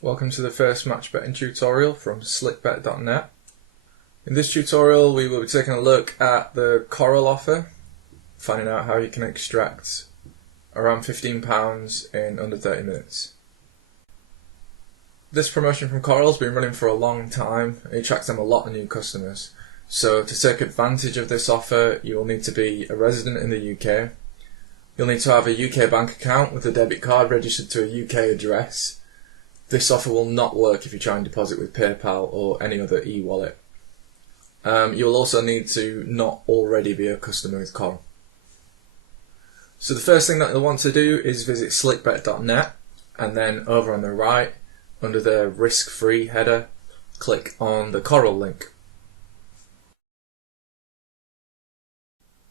Welcome to the first match betting tutorial from slickbet.net. In this tutorial we will be taking a look at the Coral offer, finding out how you can extract around £15 in under 30 minutes. This promotion from Coral has been running for a long time. It attracts them a lot of new customers. So to take advantage of this offer you will need to be a resident in the UK. You'll need to have a UK bank account with a debit card registered to a UK address. This offer will not work if you try and deposit with PayPal or any other e-wallet. You'll also need to not already be a customer with Coral. So the first thing that you'll want to do is visit slickbet.net, and then over on the right, under the risk-free header, click on the Coral link.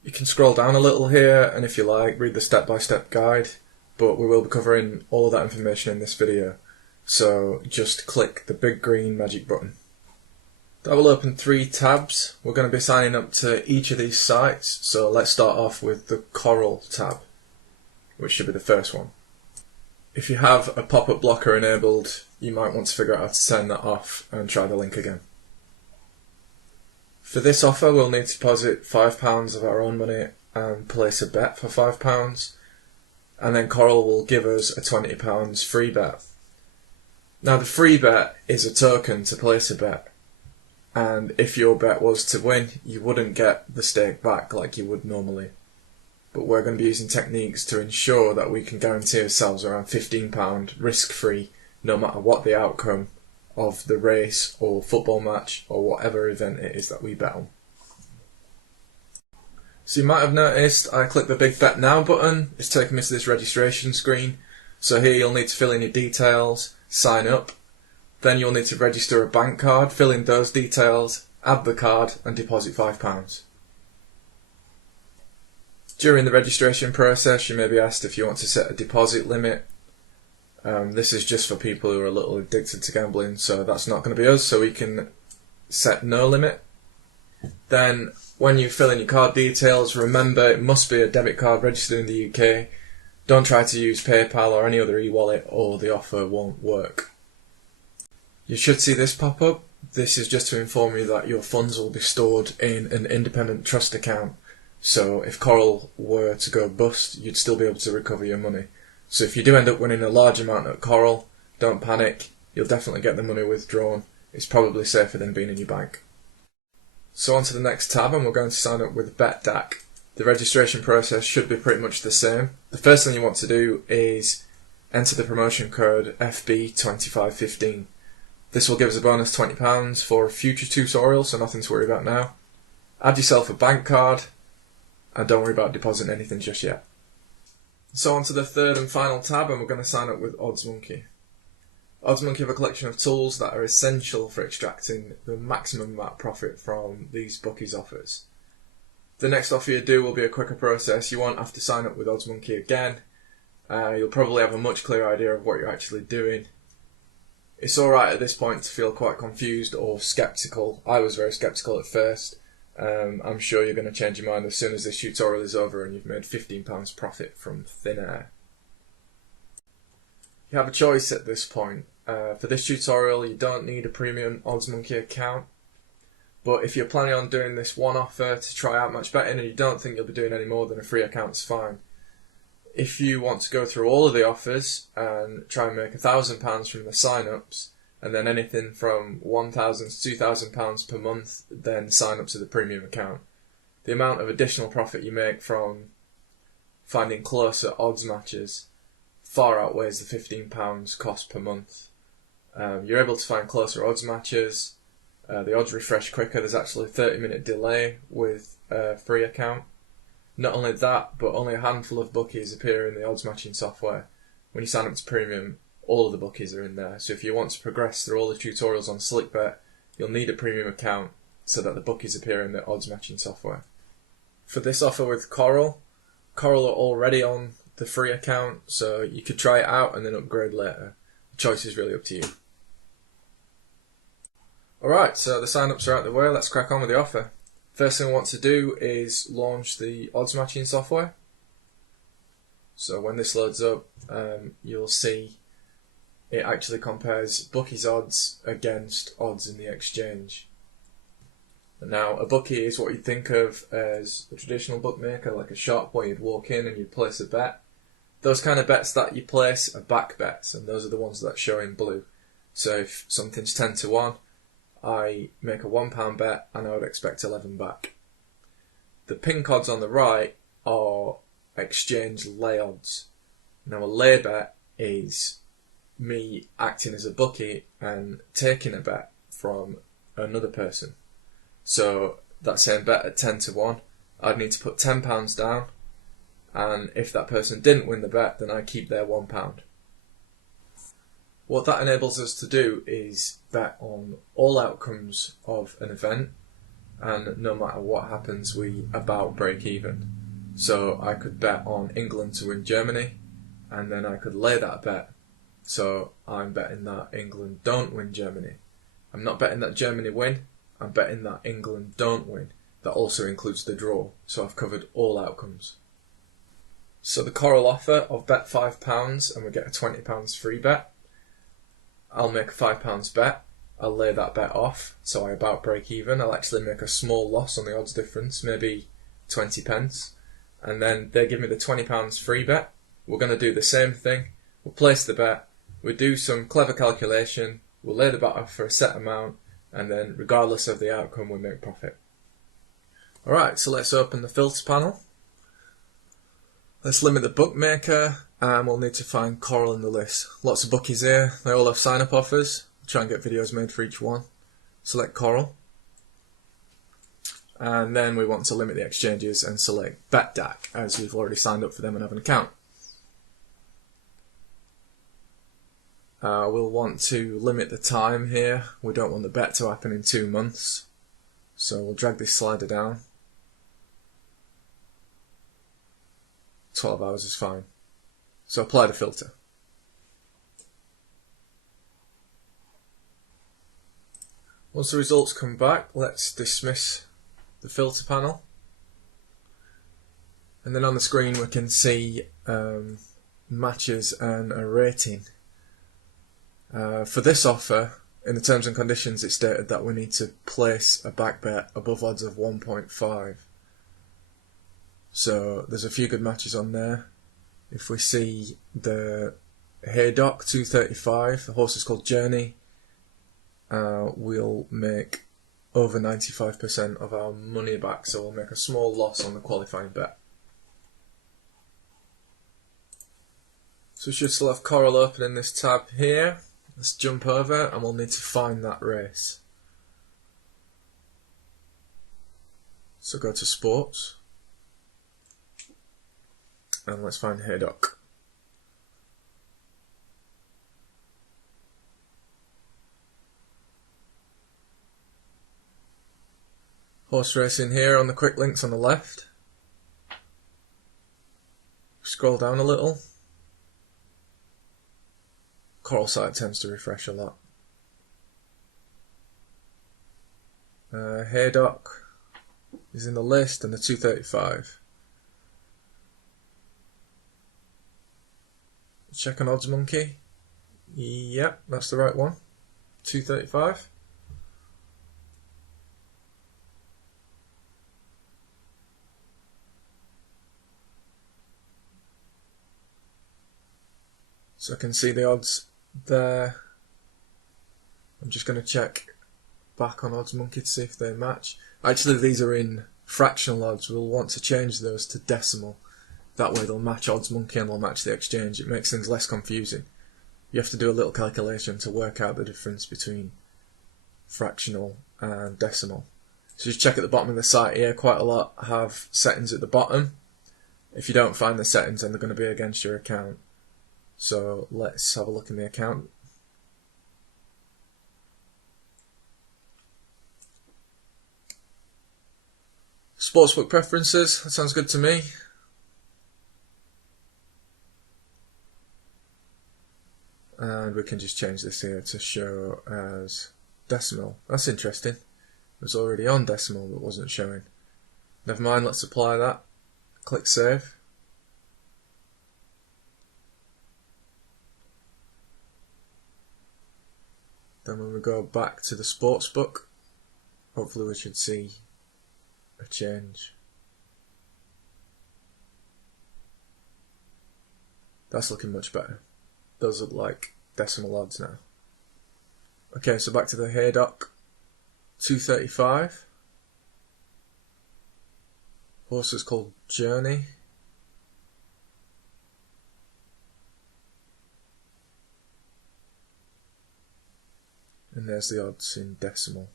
You can scroll down a little here, and if you like, read the step-by-step guide, but we will be covering all of that information in this video. So just click the big green magic button. That will open 3 tabs. We're going to be signing up to each of these sites, so let's start off with the Coral tab, which should be the first one. If you have a pop-up blocker enabled, you might want to figure out how to turn that off and try the link again. For this offer we'll need to deposit £5 of our own money and place a bet for £5, and then Coral will give us a £20 free bet. Now the free bet is a token to place a bet, and if your bet was to win you wouldn't get the stake back like you would normally. But we're going to be using techniques to ensure that we can guarantee ourselves around £15 risk free no matter what the outcome of the race or football match or whatever event it is that we bet on. So you might have noticed I clicked the big bet now button. It's taken me to this registration screen. So here you'll need to fill in your details, sign up, then you'll need to register a bank card, fill in those details, add the card and deposit £5. During the registration process you may be asked if you want to set a deposit limit. This is just for people who are a little addicted to gambling, so that's not going to be us, so we can set no limit. Then when you fill in your card details, remember it must be a debit card registered in the UK. Don't try to use PayPal or any other e-wallet or the offer won't work. You should see this pop up. This is just to inform you that your funds will be stored in an independent trust account. So if Coral were to go bust, you'd still be able to recover your money. So if you do end up winning a large amount at Coral, don't panic. You'll definitely get the money withdrawn. It's probably safer than being in your bank. So on to the next tab, and we're going to sign up with BetDAQ. The registration process should be pretty much the same. The first thing you want to do is enter the promotion code FB2515. This will give us a bonus £20 for future tutorials, so nothing to worry about now. Add yourself a bank card, and don't worry about depositing anything just yet. So on to the third and final tab, and we're going to sign up with OddsMonkey. OddsMonkey have a collection of tools that are essential for extracting the maximum amount of profit from these bookies' offers. The next offer you do will be a quicker process. You won't have to sign up with OddsMonkey again. You'll probably have a much clearer idea of what you're actually doing. It's alright at this point to feel quite confused or sceptical. I was very sceptical at first. I'm sure you're going to change your mind as soon as this tutorial is over and you've made £15 profit from thin air. You have a choice at this point. For this tutorial you don't need a premium OddsMonkey account. But if you're planning on doing this one offer to try out match betting and you don't think you'll be doing any more than a free account, it's fine. If you want to go through all of the offers and try and make £1,000 from the sign-ups, and then anything from £1,000 to £2,000 per month, then sign up to the premium account. The amount of additional profit you make from finding closer odds matches far outweighs the £15 cost per month. You're able to find closer odds matches. The odds refresh quicker. There's actually a 30-minute delay with a free account. Not only that, but only a handful of bookies appear in the odds matching software. When you sign up to premium, all of the bookies are in there. So if you want to progress through all the tutorials on SlickBet, you'll need a premium account so that the bookies appear in the odds matching software. For this offer with Coral are already on the free account, so you could try it out and then upgrade later. The choice is really up to you. Alright, so the sign-ups are out the way. Let's crack on with the offer. First thing I want to do is launch the odds matching software. So when this loads up, you'll see it actually compares bookies odds against odds in the exchange. Now, a bookie is what you'd think of as a traditional bookmaker, like a shop where you'd walk in and you'd place a bet. Those kind of bets that you place are back bets, and those are the ones that show in blue. So if something's 10 to 1, I make a £1 bet and I would expect 11 back. The pink odds on the right are exchange lay odds. Now, a lay bet is me acting as a bookie and taking a bet from another person. So that same bet at 10 to 1, I'd need to put £10 down, and if that person didn't win the bet, then I keep their £1. What that enables us to do is bet on all outcomes of an event, and no matter what happens, we about break even. So I could bet on England to win Germany, and then I could lay that bet. So I'm betting that England don't win Germany. I'm not betting that Germany win, I'm betting that England don't win. That also includes the draw, so I've covered all outcomes. So the Coral offer of bet £5 and we get a £20 free bet. I'll make a £5 bet, I'll lay that bet off, so I about break even. I'll actually make a small loss on the odds difference, maybe 20 pence, and then they give me the £20 free bet. We're going to do the same thing, we'll place the bet, we'll do some clever calculation, we'll lay the bet off for a set amount, and then regardless of the outcome we make profit. Alright, so let's open the filter panel. Let's limit the bookmaker, and we'll need to find Coral in the list. Lots of bookies here, they all have sign up offers. I'll try and get videos made for each one. Select Coral. And then we want to limit the exchanges and select BetDAC, as we've already signed up for them and have an account. We'll want to limit the time here. We don't want the bet to happen in 2 months. So we'll drag this slider down. 12 hours is fine. So apply the filter. Once the results come back, let's dismiss the filter panel. And then on the screen we can see matches and a rating. For this offer, in the terms and conditions it's stated that we need to place a back bet above odds of 1.5. So there's a few good matches on there. If we see the Haydock 235, the horse is called Journey, we'll make over 95% of our money back, so we'll make a small loss on the qualifying bet. So we should still have Coral open in this tab here. Let's jump over and we'll need to find that race. So go to Sports and let's find Haydock. Horse racing here on the quick links on the left. Scroll down a little. Coral site tends to refresh a lot. Haydock is in the list and the 235. Check on Odds Monkey. Yep, that's the right one. 235. So I can see the odds there. I'm just going to check back on Odds Monkey to see if they match. Actually, these are in fractional odds. We'll want to change those to decimal. That way they'll match Odds Monkey and they'll match the exchange. It makes things less confusing. You have to do a little calculation to work out the difference between fractional and decimal. So just check at the bottom of the site here. Quite a lot have settings at the bottom. If you don't find the settings, then they're going to be against your account. So let's have a look in the account. Sportsbook preferences, that sounds good to me. And we can just change this here to show as decimal. That's interesting. It was already on decimal but wasn't showing. Never mind, let's apply that. Click Save. Then when we go back to the sports book, hopefully we should see a change. That's looking much better. Those look like decimal odds now. Okay, so back to the Haydock. 235. Horse is called Journey. And there's the odds in decimal.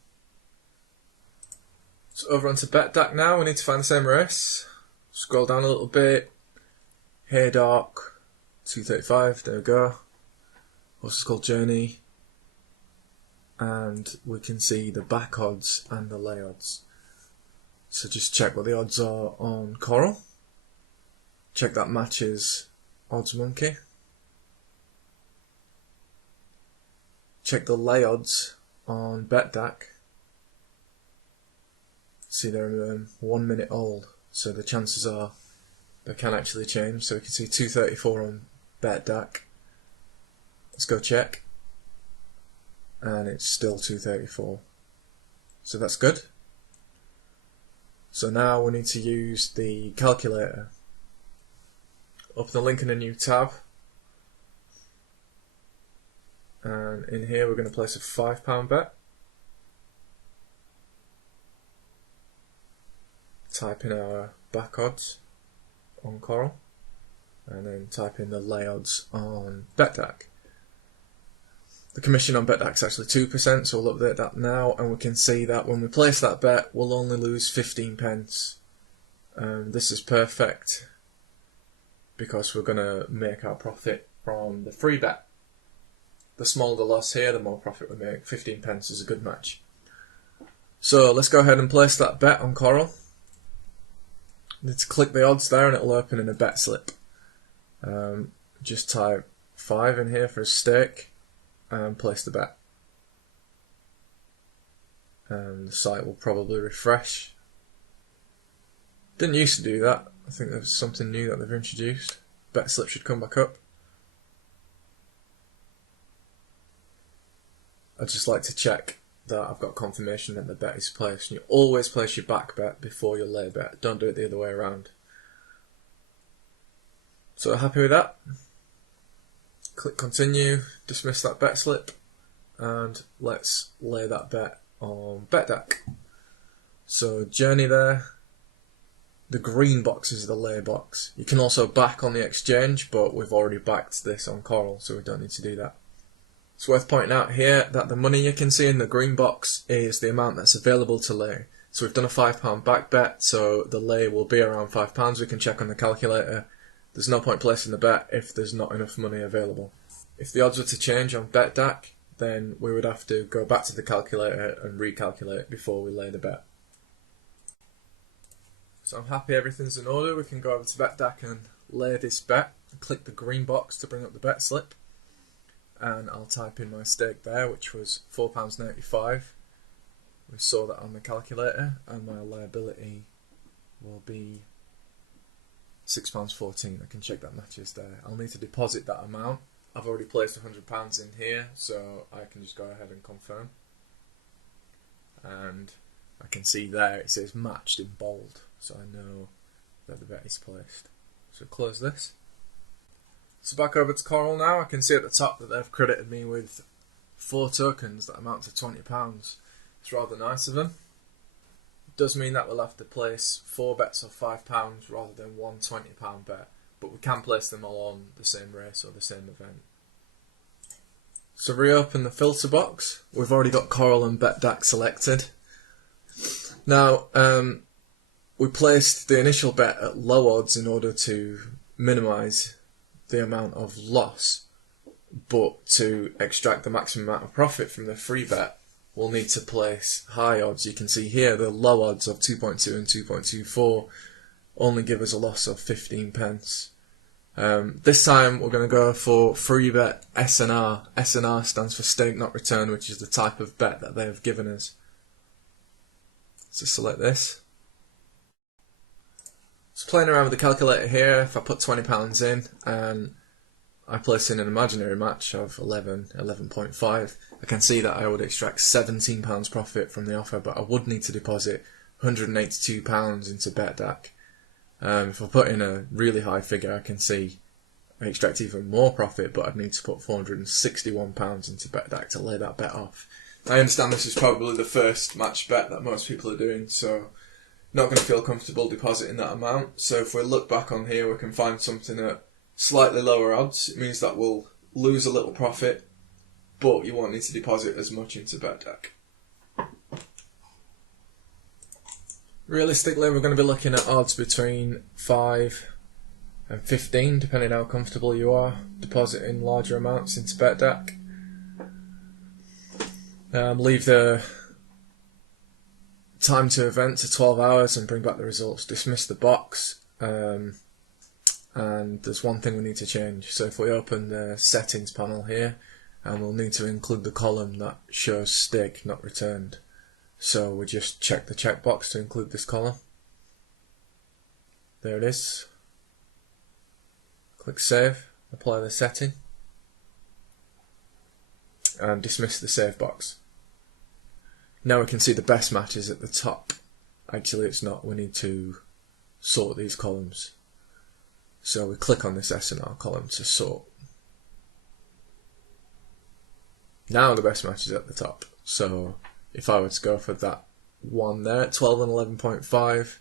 So over onto Betdaq now, we need to find the same race. Scroll down a little bit. Haydock, 235, there we go. Horse is called Journey. And we can see the back odds and the lay odds. So just check what the odds are on Coral. Check that matches Odds Monkey. Check the lay odds on Betdaq. See they're 1 minute old, so the chances are they can actually change. So we can see 234 on Betdaq. Let's go check. And it's still 234. So that's good. So now we need to use the calculator. Open the link in a new tab. And in here we're going to place a £5 bet. Type in our back odds on Coral. And then type in the lay odds on Betdaq. The commission on Betdaq is actually 2%, so we'll update that now, and we can see that when we place that bet, we'll only lose 15 pence. This is perfect because we're going to make our profit from the free bet. The smaller the loss here, the more profit we make. 15 pence is a good match. So let's go ahead and place that bet on Coral. Let's click the odds there and it'll open in a bet slip. Just type 5 in here for a stake. And place the bet. And the site will probably refresh. Didn't used to do that. I think there's something new that they've introduced. Bet slip should come back up. I'd just like to check that I've got confirmation that the bet is placed. And you always place your back bet before your lay bet. Don't do it the other way around. So happy with that? Click continue, dismiss that bet slip, and let's lay that bet on Betdaq. So Journey there, the green box is the lay box. You can also back on the exchange, but we've already backed this on Coral, so we don't need to do that. It's worth pointing out here that the money you can see in the green box is the amount that's available to lay. So we've done a £5 back bet, so the lay will be around £5. We can check on the calculator. There's no point placing the bet if there's not enough money available. If the odds were to change on Betdaq, then we would have to go back to the calculator and recalculate before we lay the bet. So I'm happy everything's in order. We can go over to Betdaq and lay this bet. Click the green box to bring up the bet slip. And I'll type in my stake there, which was £4.95. We saw that on the calculator, and my liability will be £6.14. I can check that matches there. I'll need to deposit that amount. I've already placed £100 in here, so I can just go ahead and confirm. And I can see there it says matched in bold, so I know that the bet is placed. So close this. So back over to Coral now. I can see at the top that they've credited me with 4 tokens that amount to £20. It's rather nice of them. It does mean that we'll have to place 4 bets of £5 rather than one £20 bet, but we can place them all on the same race or the same event. So reopen the filter box. We've already got Coral and Betdaq selected. Now, we placed the initial bet at low odds in order to minimise the amount of loss, but to extract the maximum amount of profit from the free bet, we'll need to place high odds. You can see here the low odds of 2.2 and 2.24 only give us a loss of 15 pence. This time we're going to go for free bet SNR. SNR stands for stake not return, which is the type of bet that they have given us. So select this. So playing around with the calculator here, if I put £20 in and I place in an imaginary match of 11, 11.5, I can see that I would extract £17 profit from the offer, but I would need to deposit £182 into BetDAC. If I put in a really high figure, I can see I extract even more profit, but I'd need to put £461 into BetDAC to lay that bet off. I understand this is probably the first match bet that most people are doing, so not going to feel comfortable depositing that amount. So if we look back on here, we can find something at slightly lower odds. It means that we'll lose a little profit, but you won't need to deposit as much into BetDAC. Realistically, we're going to be looking at odds between 5 and 15, depending how comfortable you are depositing larger amounts into BetDAC. Leave the time to event to 12 hours and bring back the results. Dismiss the box. And there's one thing we need to change. So if we open the settings panel here, and we'll need to include the column that shows stake not returned. So we just check the checkbox to include this column. There it is. Click save, apply the setting, and dismiss the save box. Now we can see the best matches at the top. Actually it's not, we need to sort these columns. So we click on this S&R column to sort. Now the best match is at the top. So if I were to go for that one there at 12 and 11.5,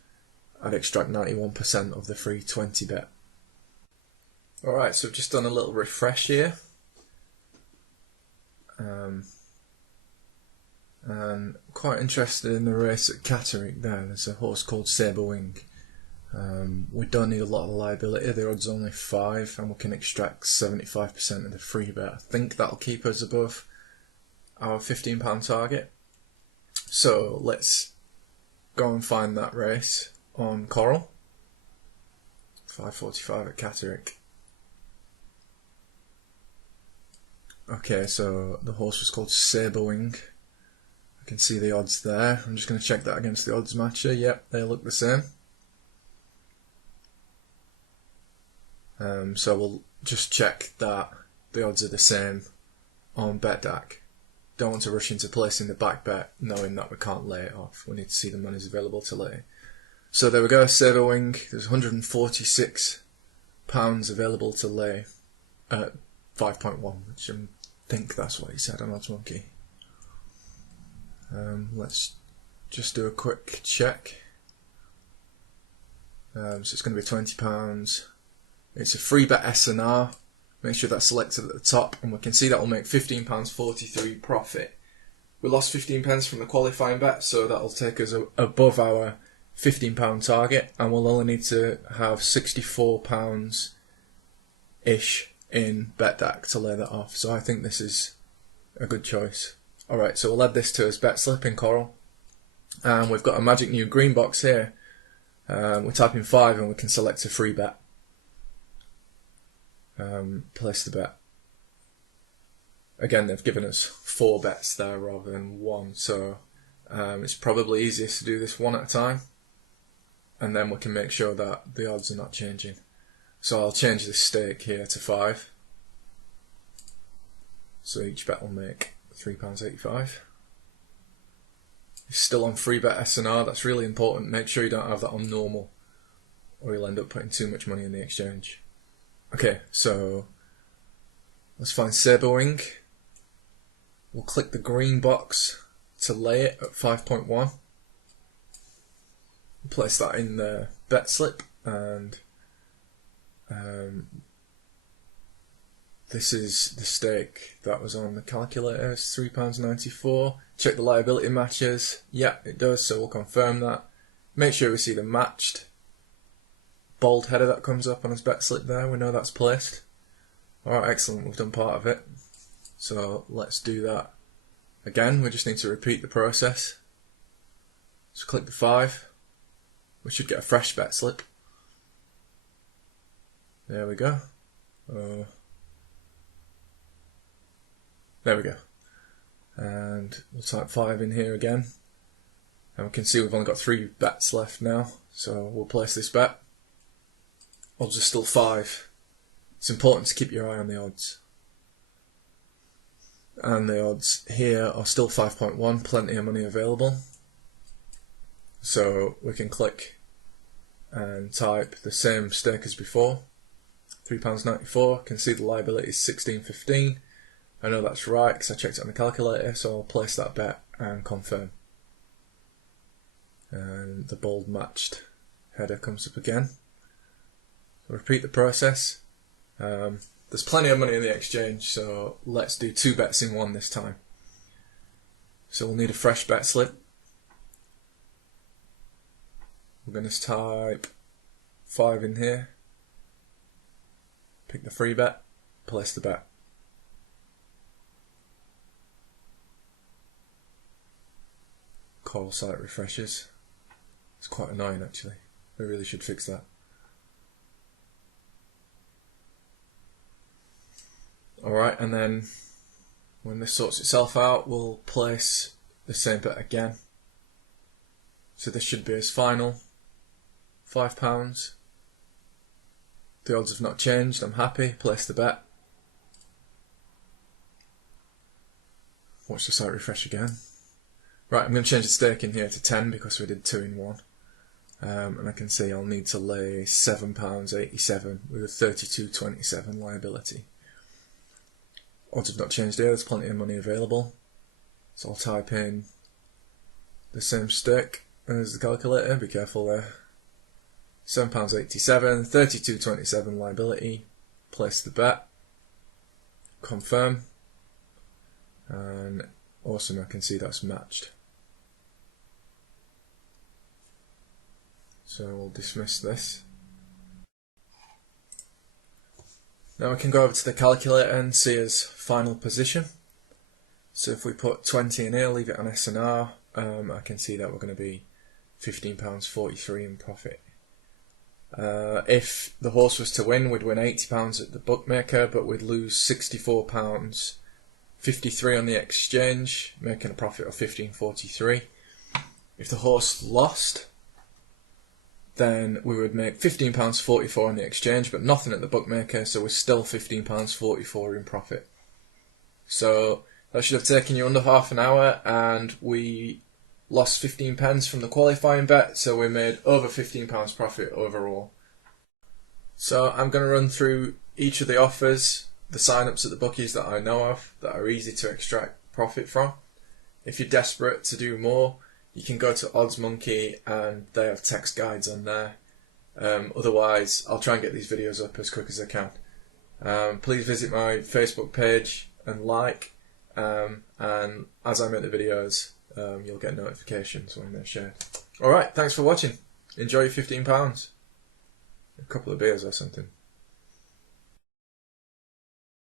I'd extract 91% of the free 20 bet. Alright, so I've just done a little refresh here. And quite interested in the race at Catterick there. There's a horse called Sabre Wing. We don't need a lot of liability, the odds only 5, and we can extract 75% of the free bet. I think that'll keep us above our £15 target. So let's go and find that race on Coral. 5:45 at Catterick. Okay, so the horse was called Sabre Wing. I can see the odds there. I'm just going to check that against the odds matcher. Yep, they look the same. So we'll just check that the odds are the same on BetDAC. Don't want to rush into placing the back bet knowing that we can't lay it off. We need to see the monies available to lay. So there we go, Sabre Wing. There's £146 available to lay at 5.1, which I think that's what he said on Odds Monkey. Let's just do a quick check. So it's going to be £20. It's a free bet S&R. Make sure that's selected at the top, and we can see that will make £15.43 profit. We lost 15 pence from the qualifying bet, so that'll take us above our £15 target, and we'll only need to have £64-ish in BetDAC to lay that off. So I think this is a good choice. Alright, so we'll add this to his bet slip in Coral. And we've got a magic new green box here. We type in 5 and we can select a free bet. Place the bet. Again, they've given us 4 bets there rather than 1, so it's probably easiest to do this one at a time, and then we can make sure that the odds are not changing. So I'll change the stake here to 5, so each bet will make £3.85. It's still on free bet S&R, that's really important. Make sure you don't have that on normal, or you'll end up putting too much money in the exchange. Okay, so let's find Sabre Wing. We'll click the green box to lay it at 5.1. Place that in the bet slip, and this is the stake that was on the calculator. It's £3.94. Check the liability matches. Yeah, it does, so we'll confirm that. Make sure we see the matched bold header that comes up on his bet slip there. We know that's placed. Alright, excellent, we've done part of it. So let's do that again. We just need to repeat the process. So click the 5. We should get a fresh bet slip. There we go. There we go. And we'll type 5 in here again. And we can see we've only got 3 bets left now. So we'll place this bet. Odds are still 5 It's important to keep your eye on the odds. And the odds here are still 5.1, plenty of money available. So we can click and type the same stake as before, £3.94. Can see the liability is 16.15. I know that's right because I checked it on the calculator, so I'll place that bet and confirm. And the bold matched header comes up again. So repeat the process. There's plenty of money in the exchange, so let's do 2 bets in one this time. So we'll need a fresh bet slip. We're going to type 5 in here, pick the free bet, place the bet. Call site refreshes. It's quite annoying actually. We really should fix that. Alright, and then when this sorts itself out, we'll place the same bet again. So this should be as final. £5. The odds have not changed, I'm happy, place the bet. Watch the site refresh again. Right, I'm going to change the stake in here to 10 because we did 2 in 1. And I can see I'll need to lay £7.87 with a 32.27 liability. Odds have not changed here, there's plenty of money available. So I'll type in the same stake as the calculator, be careful there. £7.87, 32.27 liability, place the bet, confirm, and awesome, I can see that's matched. So we'll dismiss this. Now we can go over to the calculator and see his final position. So if we put 20 in here, leave it on SNR, I can see that we're going to be £15.43 in profit. If the horse was to win, we'd win £80 at the bookmaker, but we'd lose £64.53 on the exchange, making a profit of £15.43. If the horse lost, then we would make £15.44 on the exchange, but nothing at the bookmaker, so we're still £15.44 in profit. So that should have taken you under half an hour, and we lost 15 pence from the qualifying bet, so we made over £15 profit overall. So I'm going to run through each of the offers, the sign-ups at the bookies that I know of, that are easy to extract profit from. If you're desperate to do more, you can go to OddsMonkey and they have text guides on there. Otherwise, I'll try and get these videos up as quick as I can. Please visit my Facebook page and like, and as I make the videos, you'll get notifications when they're shared. Alright, thanks for watching. Enjoy your £15. A couple of beers or something.